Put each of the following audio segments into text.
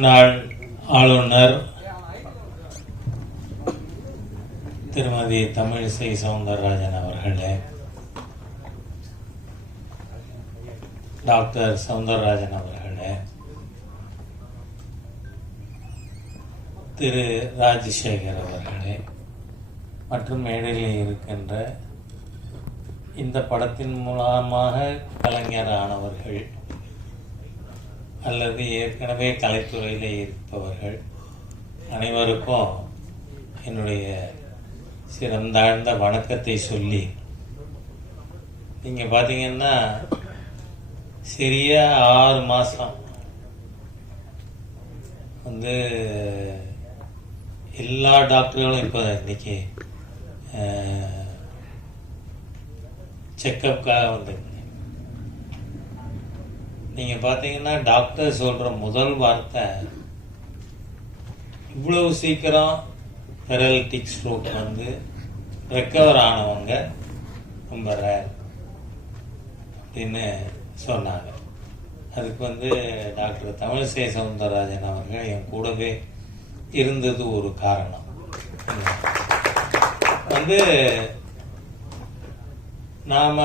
முன்னாள் ஆளுநர் திருமதி தமிழிசை சவுந்தரராஜன் அவர்களே, டாக்டர் சவுந்தரராஜன் அவர்களே, திரு ராஜசேகர் அவர்களே மற்றும் மேடையில் இருக்கின்ற இந்த படத்தின் மூலமாக கலைஞரானவர்கள் அல்லது ஏற்கனவே கலைத்துறையில் இருப்பவர்கள் அனைவருக்கும் என்னுடைய சிறந்தாழ்ந்த வணக்கத்தை சொல்லி, நீங்கள் பார்த்தீங்கன்னா சரியா 6 மாதம் எல்லா டாக்டர்களும் இப்போ இன்னைக்கு செக்கப்புக்காக வந்துருங்க. நீங்கள் பார்த்தீங்கன்னா டாக்டர் சொல்கிற முதல் வார்த்தை, இவ்வளவு சீக்கிரம் பெரலிட்டிக் ஸ்ட்ரோக் ரெக்கவர் ஆனவங்க ரொம்ப ரேர் அப்படின்னு சொன்னாங்க. அதுக்கு டாக்டர் தமிழிசை சவுந்தரராஜன் அவர்கள் என் கூடவே இருந்தது ஒரு காரணம். நாம்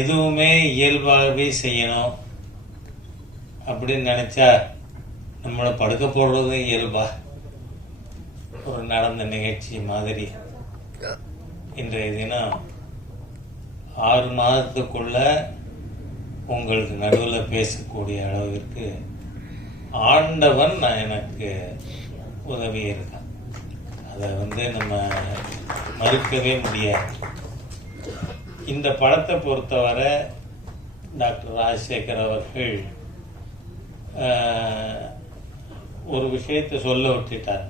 எதுவுமே இயல்பாகவே செய்யணும் அப்படின்னு நினச்சா நம்மளை படுக்க போடுறது இயல்பா ஒரு நடந்த நிகழ்ச்சி மாதிரி இன்றைய தினம் 6 மாதத்துக்குள்ள உங்களுக்கு நடுவில் பேசக்கூடிய அளவிற்கு ஆண்டவன் எனக்கு உதவி இருக்கான். அதை நம்ம மறுக்கவே முடியாது. இந்த படத்தை பொறுத்தவரை டாக்டர் ராஜசேகர் அவர்கள் ஒரு விஷயத்தை சொல்ல விட்டுட்டார்.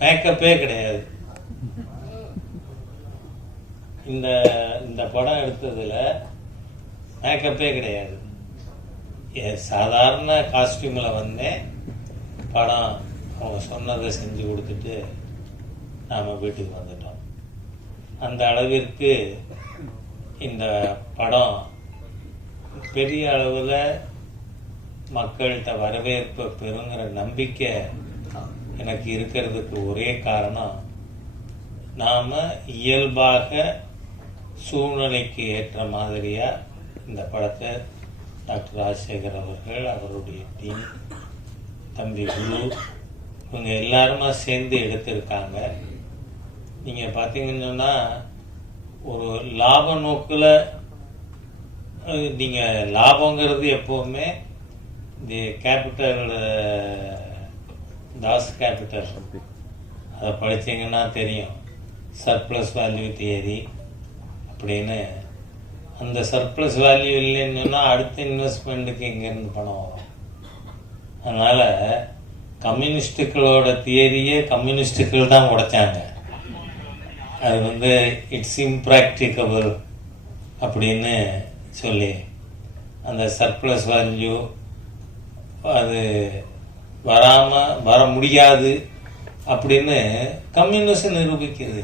மேக்கப்பே கிடையாது. இந்த படம் எடுத்ததுல மேக்கப்பே கிடையாது. சாதாரண காஸ்டியூம்ல படம் அவங்க சொன்னதை செஞ்சு கொடுத்துட்டு நாம வீட்டுக்கு வந்துட்டோம். அந்த அளவிற்கு இந்த படம் பெரிய அளவில் மக்கள்கிட்ட வரவேற்பு பெறுங்கிற நம்பிக்கை எனக்கு இருக்கிறதுக்கு ஒரே காரணம், நாம் இயல்பாக சூழ்நிலைக்கு ஏற்ற மாதிரியா இந்த படத்தை டாக்டர் ராஜசேகர் அவர்கள், அவருடைய டீம், தம்பி குரு, இவங்க எல்லாருமா சேர்ந்து எடுத்திருக்காங்க. நீங்கள் பார்த்தீங்கன்னு சொன்னால் ஒரு லாப நோக்கில் நீங்கள் லாபங்கிறது எப்போவுமே தி கேபிட்டல் தாஸ் கேபிட்டல் அதை படித்தீங்கன்னா தெரியும். சர்ப்ளஸ் வேல்யூ தியரி அப்படின்னு. அந்த சர்ப்ளஸ் வேல்யூ இல்லைன்னு சொன்னால் அடுத்த இன்வெஸ்ட்மெண்ட்டுக்கு எங்கேருந்து பணம் வரும்? அதனால் கம்யூனிஸ்டுகளோட தியரியே கம்யூனிஸ்டுகள் தான் உடைச்சாங்க. அது இட்ஸ் இம்ப்ராக்டிகபிள் அப்படின்னு சொல்லி அந்த சர்ப்ளஸ் வேல்யூ அது வர முடியாது அப்படின்னு கம்யூனிஸ்ட் நிரூபிக்குது.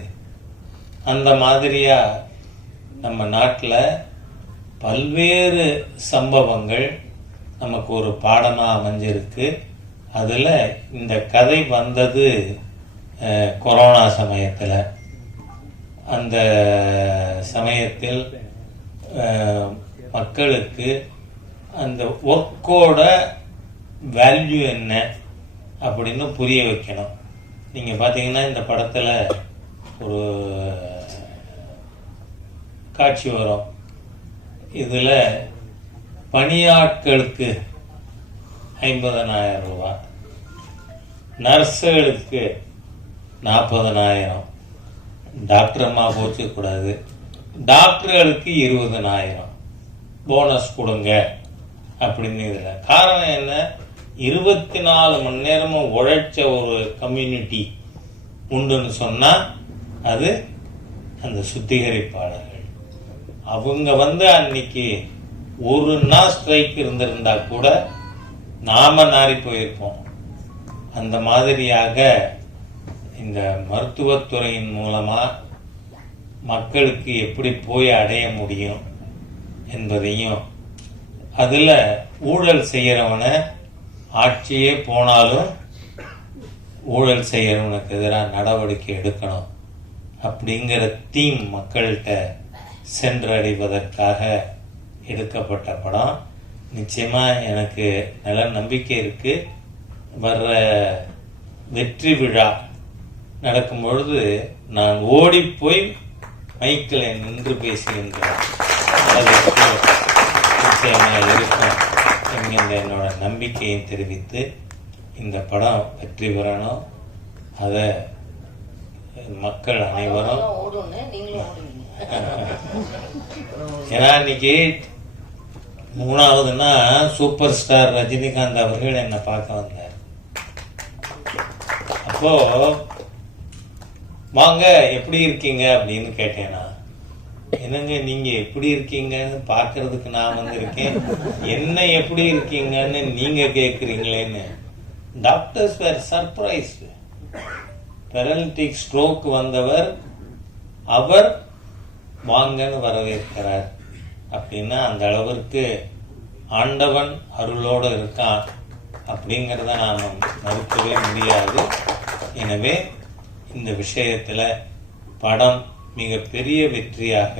அந்த மாதிரியா நம்ம நாட்டில் பல்வேறு சம்பவங்கள் நமக்கு ஒரு பாடமாக அமைஞ்சிருக்கு. அதில் இந்த கதை வந்தது கொரோனா சமயத்தில். அந்த சமயத்தில் மக்களுக்கு அந்த ஒர்க்கோட வேல்யூ என்ன அப்படின்னு புரிய வைக்கணும். நீங்கள் பார்த்தீங்கன்னா இந்த படத்தில் ஒரு காட்சி வரும். இதில் பணியாட்களுக்கு 50,000 ரூபாய், நர்ஸுகளுக்கு 40,000, டாக்டர் அம்மா போச்சக்கூடாது, டாக்டர்களுக்கு 20,000 போனஸ் கொடுங்க அப்படின்னு. இதில் காரணம் என்ன? 24 மணி நேரமும் உழைச்ச ஒரு கம்யூனிட்டி உண்டுன்னு சொன்னால் அது அந்த சுத்திகரிப்பாளர்கள். அவங்க அன்னைக்கு ஒரு நாள் ஸ்ட்ரைக் இருந்திருந்தா கூட நாம நாரி போயிருப்போம். அந்த மாதிரியாக இந்த மருத்துவத்துறையின் மூலமா மக்களுக்கு எப்படி போய் அடைய முடியும் என்பதையும், அதுல ஊழல் செய்யறவனை ஆட்சியே போனாலும் ஊழல் செய்யறவனுக்கு எதிராக நடவடிக்கை எடுக்கணும் அப்படிங்கிற தீம் மக்கள்கிட்ட சென்றடைவதற்காக எடுக்கப்பட்ட படம். நிச்சயமா எனக்கு நல்ல நம்பிக்கை இருக்கு. வர்ற வெற்றி விழா நடக்கும் பொழுது நான் ஓடி போய் மைக்கில் நின்று பேசுகின்ற அளவிற்கு நிச்சயமா இருக்கும் என்கின்ற என்னோட நம்பிக்கையை தெரிவித்து இந்த படம் வெற்றி பெறணும். அதை மக்கள் அனைவரும் ஏன்னா இன்னைக்கு 3வதுன்னா சூப்பர் ஸ்டார் ரஜினிகாந்த் அவர்கள் என்னை பார்க்க வந்தார். அப்போ வாங்க எப்படி இருக்கீங்க அப்படின்னு கேட்டேனா, என்னங்க நீங்க எப்படி இருக்கீங்கன்னு பாக்குறதுக்கு நான் வந்திருக்கேன், என்ன எப்படி இருக்கீங்கன்னு நீங்க கேக்குறீங்களேன்னு. டாக்டர்ஸ் வேர் சர்ப்ரைஸ். பெரலிட்டிக் ஸ்ட்ரோக் வந்தவர் அவர் வாங்கன்னு வரவேற்கிறார் அப்படின்னா அந்த அளவிற்கு ஆண்டவன் அருளோடு இருக்கான் அப்படிங்கிறத நாம் மறுக்கவே முடியாது. எனவே இந்த விஷயத்தில் படம் மிகப்பெரிய வெற்றியாக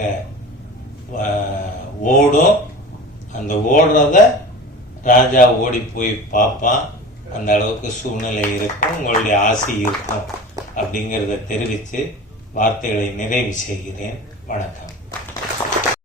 ஓடும். அந்த ஓடுறத ராஜா ஓடி போய் பார்ப்பான். அந்த அளவுக்கு சூழ்நிலை இருக்கும், உங்களுடைய ஆசை இருக்கும் அப்படிங்கிறத தெரிவித்து வார்த்தைகளை நிறைவு செய்கிறேன். வணக்கம்.